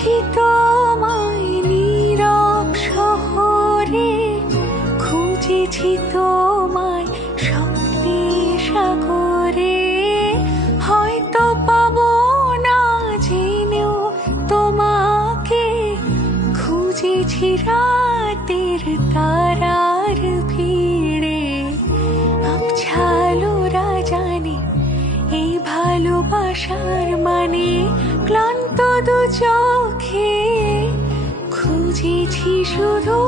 খুঁজেছি তোমায় নীরব শহরে খুঁজেছি তোমায় স্বপ্নে সাগরে। হয়তো পাবো না জেনেও তোমাকে। খুঁজেছি রাতের তারার ভিড়ে। আবছালোরা জানে এই ভালোবাসার মানে ক্লান্ত দু চোখে খুঁজেছি শুধু